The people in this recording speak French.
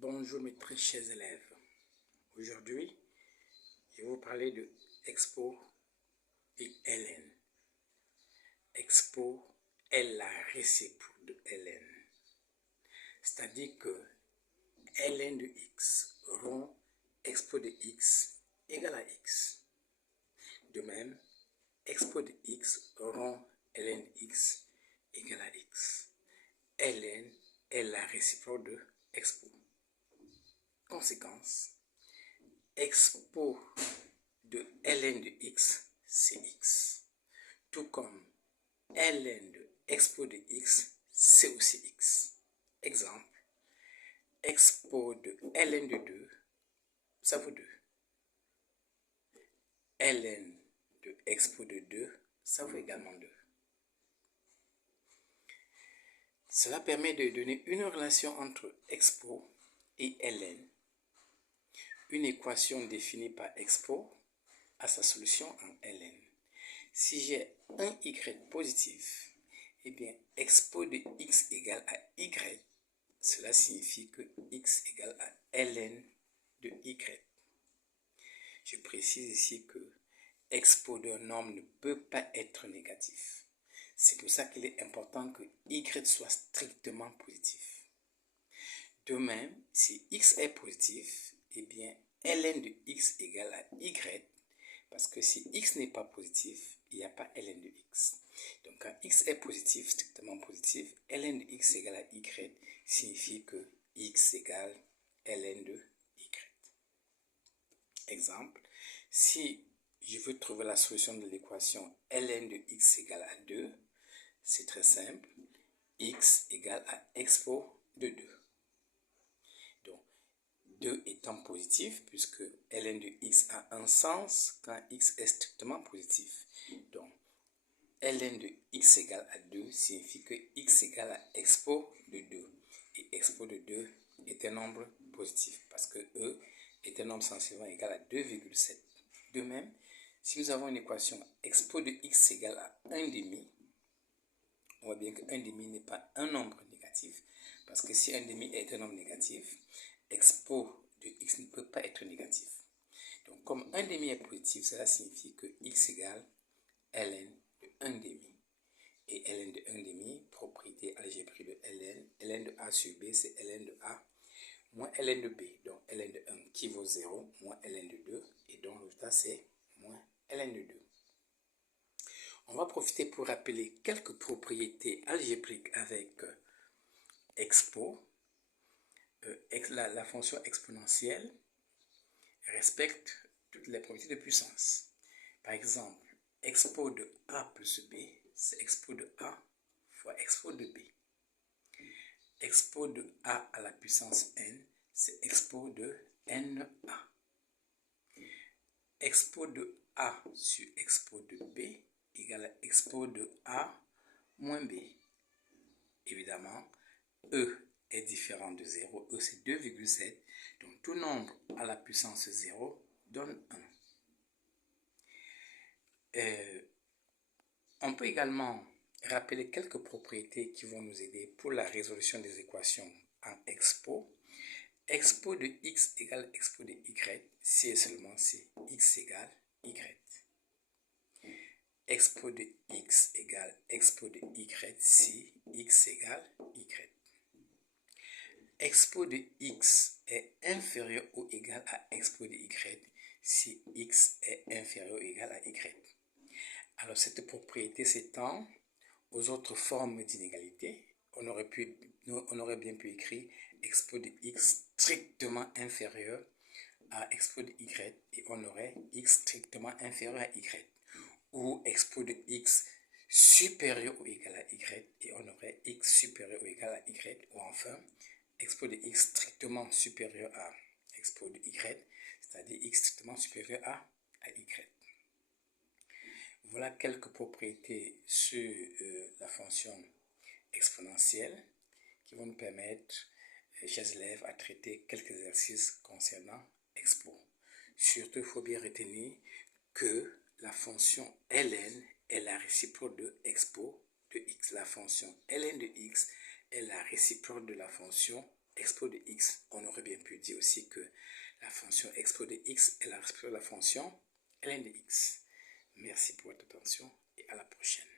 Bonjour mes très chers élèves. Aujourd'hui, je vais vous parler de Expo et ln. Expo est la réciproque de ln. C'est-à-dire que ln de x rond expo de x égale à x. De même, expo de x rond ln de x égale à x. ln est la réciproque de expo. Conséquence, expo de ln de x, c'est x. Tout comme ln de expo de x, c'est aussi x. Exemple, expo de ln de 2, ça vaut 2. ln de expo de 2, ça vaut également 2. Cela permet de donner une relation entre expo et ln. Une équation définie par expo a sa solution en ln. Si j'ai un y positif, eh bien expo de x égale à y, cela signifie que x égale à ln de y. Je précise ici que expo d'un nombre ne peut pas être négatif. C'est pour ça qu'il est important que y soit strictement positif. De même, si x est positif, eh bien ln de x égale à y, parce que si x n'est pas positif, il n'y a pas ln de x. Donc quand x est positif, strictement positif, ln de x égale à y signifie que x égale ln de y. Exemple, si je veux trouver la solution de l'équation ln de x égale à 2, c'est très simple, x égale à expo de 2. Donc, 2 étant positif, puisque ln de x a un sens quand x est strictement positif. Donc, ln de x égale à 2 signifie que x égale à expo de 2. Et expo de 2 est un nombre positif, parce que e est un nombre sensiblement égal à 2,7. De même, si nous avons une équation expo de x égale à 1 demi, on voit bien que 1 demi n'est pas un nombre négatif, parce que si 1 demi est un nombre négatif, expo de x ne peut pas être négatif. Donc comme 1 demi est positif, cela signifie que x égale ln de 1 demi. Et ln de 1 demi, propriété algébrique de ln de a sur b, c'est ln de a moins ln de b. Donc ln de 1 qui vaut 0, moins ln de 2, et donc le résultat c'est moins ln de 2. On va profiter pour rappeler quelques propriétés algébriques avec expo. La fonction exponentielle respecte toutes les propriétés de puissance. Par exemple, expo de a plus b, c'est expo de a fois expo de b. Expo de a à la puissance n, c'est expo de na. Expo de a sur expo de b égale à expo de a moins b. Évidemment, e est différent de 0, e c'est 2,7, donc tout nombre à la puissance 0 donne 1. On peut également rappeler quelques propriétés qui vont nous aider pour la résolution des équations en expo. Expo de x égale expo de y, si et seulement si x égale y. Expo de x égale expo de y si x égale y. Expo de x est inférieur ou égal à expo de y si x est inférieur ou égal à y. Alors cette propriété s'étend aux autres formes d'inégalité. On aurait bien pu écrire expo de x strictement inférieur à expo de y et on aurait x strictement inférieur à y. Ou expo de x supérieur ou égal à y et on aurait x supérieur ou égal à y. Ou enfin, expo de x strictement supérieur à expo de y, c'est-à-dire x strictement supérieur à y. Voilà quelques propriétés sur la fonction exponentielle qui vont nous permettre, chers élèves, à traiter quelques exercices concernant expo. Surtout, il faut bien retenir que la fonction ln est la réciproque de expo de x. La fonction ln de x est la réciproque de la fonction expo de x. On aurait bien pu dire aussi que la fonction expo de x est la fonction ln de x. Merci pour votre attention et à la prochaine.